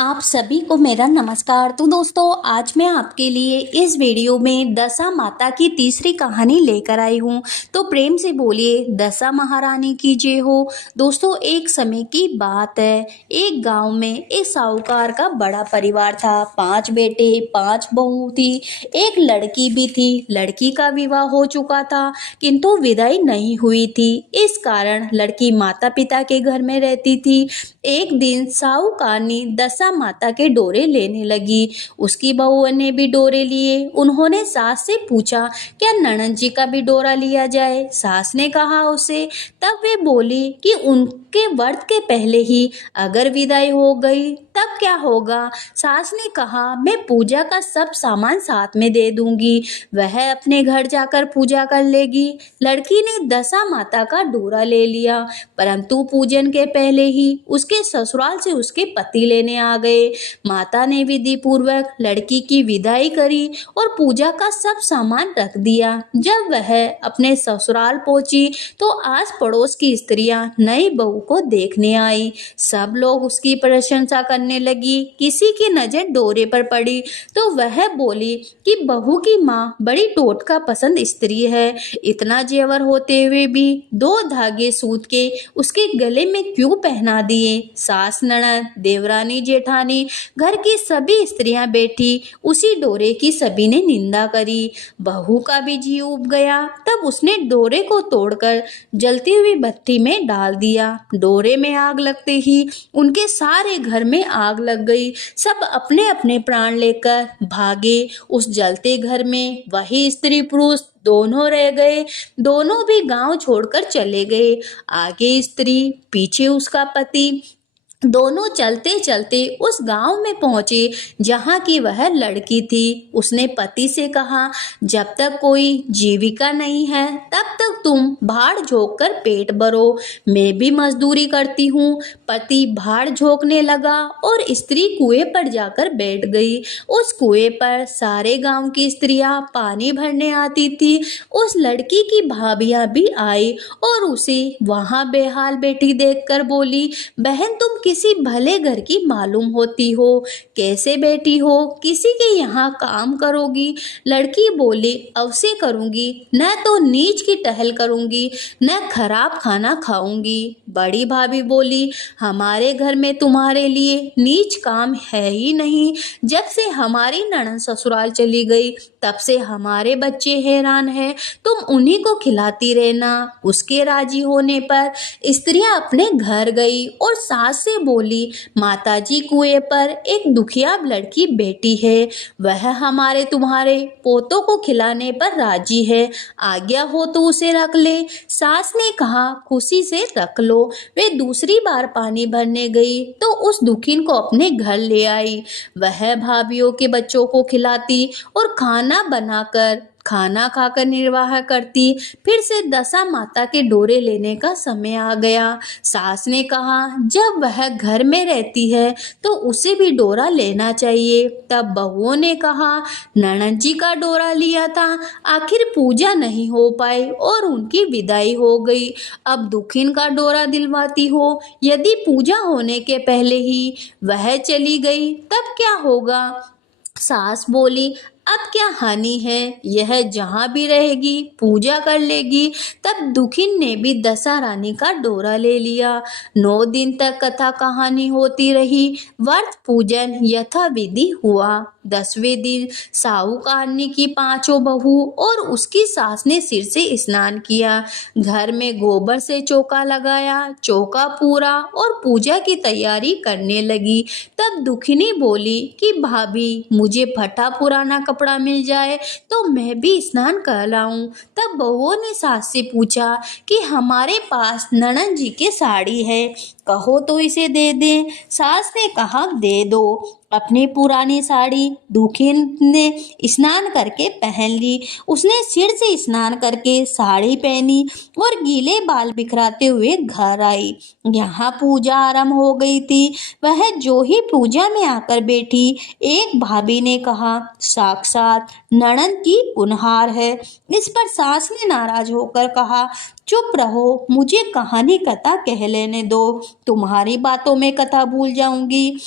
आप सभी को मेरा नमस्कार। तो दोस्तों, आज मैं आपके लिए इस वीडियो में दशा माता की तीसरी कहानी लेकर आई हूँ। तो प्रेम से बोलिए दशा महारानी की जय हो। दोस्तों, एक समय की बात है। एक गांव में एक साहूकार का बड़ा परिवार था। 5 बेटे 5 बहू थी। एक लड़की भी थी। लड़की का विवाह हो चुका था किंतु विदाई नहीं हुई थी। इस कारण लड़की माता पिता के घर में रहती थी। एक दिन साहूकारनी दशा माता के डोरे लेने लगी। उसकी बहुओं ने भी डोरे लिए। उन्होंने सास से पूछा, क्या ननद जी का भी डोरा लिया जाए? सास ने कहा उसे। तब वे बोली कि उनके व्रत के पहले ही अगर विदाई हो गई तब क्या होगा? सास ने कहा, मैं पूजा का सब सामान साथ में दे दूंगी, वह अपने घर जाकर पूजा कर लेगी। लड़की ने दशा माता का डोरा ले लिया, परंतु पूजन के पहले ही उसके ससुराल से उसके पति लेने आ गए। माता ने विधि पूर्वक लड़की की विदाई करी और पूजा का सब सामान रख दिया। जब वह अपने ससुराल पहुंची तो आस पड़ोस की स्त्रियां नई बहू को देखने आई। सब लोग उसकी प्रशंसा करने लगी। किसी की नजर डोरे पर पड़ी तो वह बोली कि बहू की माँ बड़ी टोटका पसंद स्त्री है। इतना जेवर होते हुए भी 2 धागे सूत के उसके गले में क्यों पहना दिए? सास, ननद, देवरानी, जेठानी, घर की सभी स्त्रियां बैठी उसी डोरे की सभी ने निंदा करी। बहू का भी जी उब गया। तब उसने डोरे को तोड़कर जलती हुई भट्टी में डाल दिया। डोरे में आग लगते ही उनके सारे घर में आग लग गई। सब अपने अपने प्राण लेकर भागे। उस जलते घर में वही स्त्री पुरुष दोनों रह गए। दोनों भी गांव छोड़कर चले गए। आगे स्त्री, पीछे उसका पति। दोनों चलते चलते उस गांव में पहुंचे जहां की वह लड़की थी। उसने पति से कहा, जब तक कोई जीविका नहीं है तब तक तुम भाड़ झोंक कर पेट भरो, मैं भी मजदूरी करती हूँ। पति भाड़ झोंकने लगा और स्त्री कुएं पर जाकर बैठ गई। उस कुएं पर सारे गांव की स्त्रियां पानी भरने आती थी। उस लड़की की भाभियां भी आई और उसे वहां बेहाल बैठी देखकर बोली, बहन तुम किसी भले घर की मालूम होती हो, कैसे बैठी हो, किसी के यहाँ काम करोगी? लड़की बोली, अवश्य करूंगी, न तो नीच की टहल करूंगी न खराब खाना खाऊंगी। बड़ी भाभी बोली, हमारे घर में तुम्हारे लिए नीच काम है ही नहीं। जब से हमारी ननद ससुराल चली गई तब से हमारे बच्चे हैरान हैं, तुम उन्हीं को खिलाती रहना। उसके राजी होने पर स्त्रियां अपने घर गई और सास से बोली, माताजी कुएं पर एक दुखिया लड़की बैठी है, वह हमारे तुम्हारे पोतों को खिलाने पर राजी है, आज्ञा हो तो उसे रख ले। सास ने कहा, खुशी से रख लो। वे दूसरी बार पानी भरने गई तो उस दुखिन को अपने घर ले आई। वह भाभीियों के बच्चों को खिलाती और खाना खाकर निर्वाह करती। फिर से दशा माता के डोरे लेने का समय आ गया। सास ने कहा, जब वह घर में रहती है तो उसे भी डोरा लेना चाहिए। तब बहुओं ने कहा, ननद जी का डोरा लिया था, आखिर पूजा नहीं हो पाई और उनकी विदाई हो गई। अब दुखिन का डोरा दिलवाती हो। यदि पूजा होने के पहले ही वह चली गई तब क्या होगा? सास बोली, अब क्या हानि है, यह जहाँ भी रहेगी पूजा कर लेगी। तब दुखिन ने भी दशा रानी का डोरा ले लिया। 9 दिन तक कथा कहानी होती रही। व्रत पूजन यथाविधि हुआ। 10वें दिन साहूकारनी की 5 बहू और उसकी सास ने सिर से स्नान किया। घर में गोबर से चौका लगाया, चौका पूरा और पूजा की तैयारी करने लगी। तब दुखिनी बोली कि भाभी, मुझे फटा पुराना कपड़ा मिल जाए तो मैं भी स्नान कर लाऊं। तब बहुओं ने सास से पूछा कि हमारे पास ननद जी की साड़ी है, कहो तो इसे दे दें। सास ने कहा, दे दो। अपनी पुरानी साड़ी दुखिन ने स्नान करके पहन ली। उसने सिर से स्नान करके साड़ी पहनी और गीले बाल बिखराते हुए घर आई। यहाँ पूजा आरंभ हो गई थी। वह जो ही पूजा में आकर बैठी, एक भाभी ने कहा, साक्षात ननद की उनहार है। इस पर सास ने नाराज होकर कहा, चुप रहो, मुझे कहानी कथा कह लेने दो, तुम्हारी बातों में कथा भूल जाऊंगी।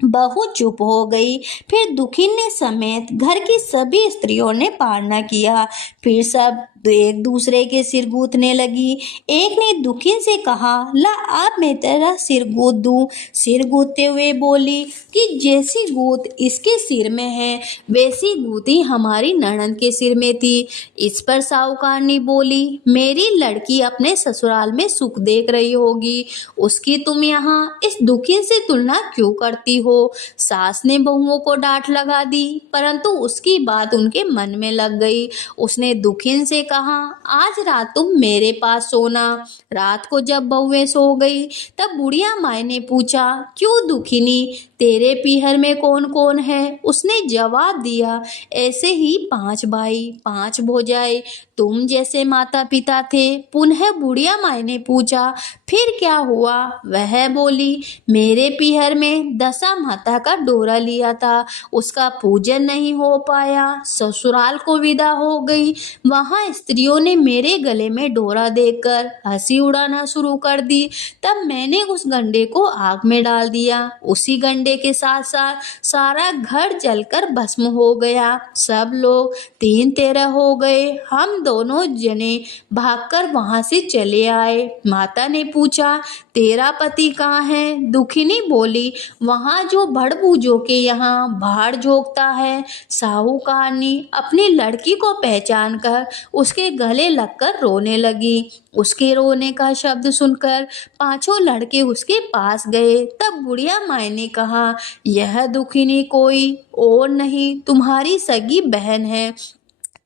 बहू चुप हो गई। फिर दुखिन समेत घर की सभी स्त्रियों ने पालना किया। फिर सब एक दूसरे के सिर गूंथने लगी। एक ने दुखिन से कहा, ला अब मैं तेरा सिर गूंथ दूं। सिर गूंथते हुए बोली कि जैसी गूंथ इसके सिर में है वैसी गूंथी हमारी ननद के सिर में थी। इस पर साहूकारनी बोली, मेरी लड़की अपने ससुराल में सुख देख रही होगी, उसकी तुम यहाँ इस दुखिन से तुलना क्यों करती हो। सास ने बहुओं को डांट लगा दी, परंतु उसकी बात उनके मन में लग गई। उसने दुखिन से कहा, आज रात तुम मेरे पास सोना। रात को जब बहुएं सो गई तब बुढ़िया माई ने पूछा, क्यों दुखिनी, तेरे पीहर में कौन कौन है। उसने जवाब दिया, ऐसे ही 5 भाई 5 भौजाई, तुम जैसे माता पिता थे। पुनः बुढ़िया माई ने पूछा, फिर क्या हुआ। वह बोली, मेरे पीहर में दशा माता का डोरा लिया था, उसका पूजन नहीं हो पाया, ससुराल को विदा हो गई। वहां स्त्रियों ने मेरे गले में डोरा देखकर हंसी उड़ाना शुरू कर दी। तब मैंने उस गंडे को आग में डाल दिया। उसी गंडे के साथ साथ सारा घर जलकर भस्म हो गया। सब लोग 3-13 हो गए। हम दोनों जने भागकर वहां से चले आए। माता ने पूछा, तेरा पति कहाँ है। दुखिनी बोली, वहां जो भड़बूजों के यहाँ भाड़ झोंकता है। साहूकारनी अपनी लड़की को पहचान कर उसके गले लगकर रोने लगी। उसके रोने का शब्द सुनकर 5 लड़के उसके पास गए। तब बुढ़िया माई ने कहा, यह दुखिनी कोई और नहीं, तुम्हारी सगी बहन है।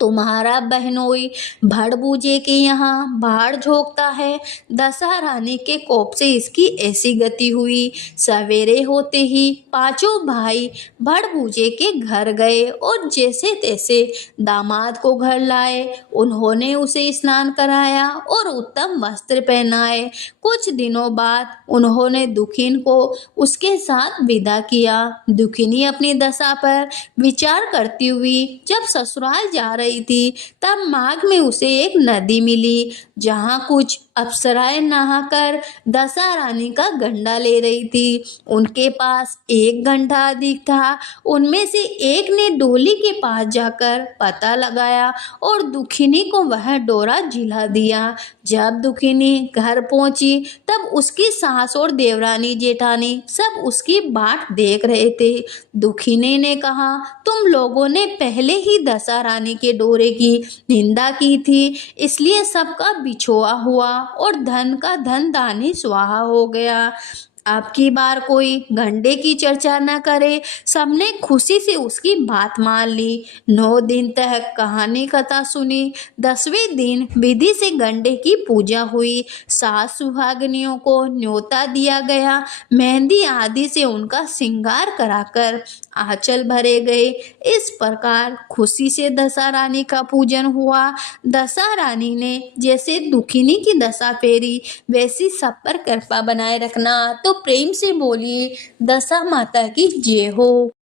तुम्हारा बहनोई भड़बूजे के यहाँ भाड़ झोंकता है। दशा रानी के कोप से इसकी ऐसी गति हुई। सवेरे होते ही 5 भाई भड़बूजे के घर गए और जैसे तैसे दामाद को घर लाए। उन्होंने उसे स्नान कराया और उत्तम वस्त्र पहनाए। कुछ दिनों बाद उन्होंने दुखिन को उसके साथ विदा किया। दुखिनी अपनी दशा पर विचार करती हुई जब ससुराल जा रही थी तब मार्ग में उसे एक नदी मिली, जहाँ कुछ अप्सराएं नहाकर दशा रानी का गंडा ले रही थी। उनके पास एक गंडा अधिक था। उनमें से एक ने डोली के पास जाकर पता लगाया और दुखिनी को वह डोरा जिला दिया। जब दुखिनी घर पहुंची तब उसकी सास और देवरानी जेठानी सब उसकी बाट देख रहे थे। दुखिनी ने कहा, तुम लोगों ने पहले ही दशा रानी के डोरे की निंदा की थी, इसलिए सबका बिछोआ हुआ और धन का धन दानी स्वाहा हो गया। अब की बार कोई गंडे की चर्चा न करे। सबने खुशी से उसकी बात मान ली। 9 दिन तक कहानी कथा सुनी। 10वें दिन विधि से गंडे की पूजा हुई। सास सुहागनियों को न्योता दिया गया। मेहंदी आदि से उनका श्रृंगार कराकर आंचल भरे गए। इस प्रकार खुशी से दशा रानी का पूजन हुआ। दशा रानी ने जैसे दुखिनी की दशा फेरी वैसी सब पर कृपा बनाए रखना। तो प्रेम से बोलिए दशा माता की जय हो।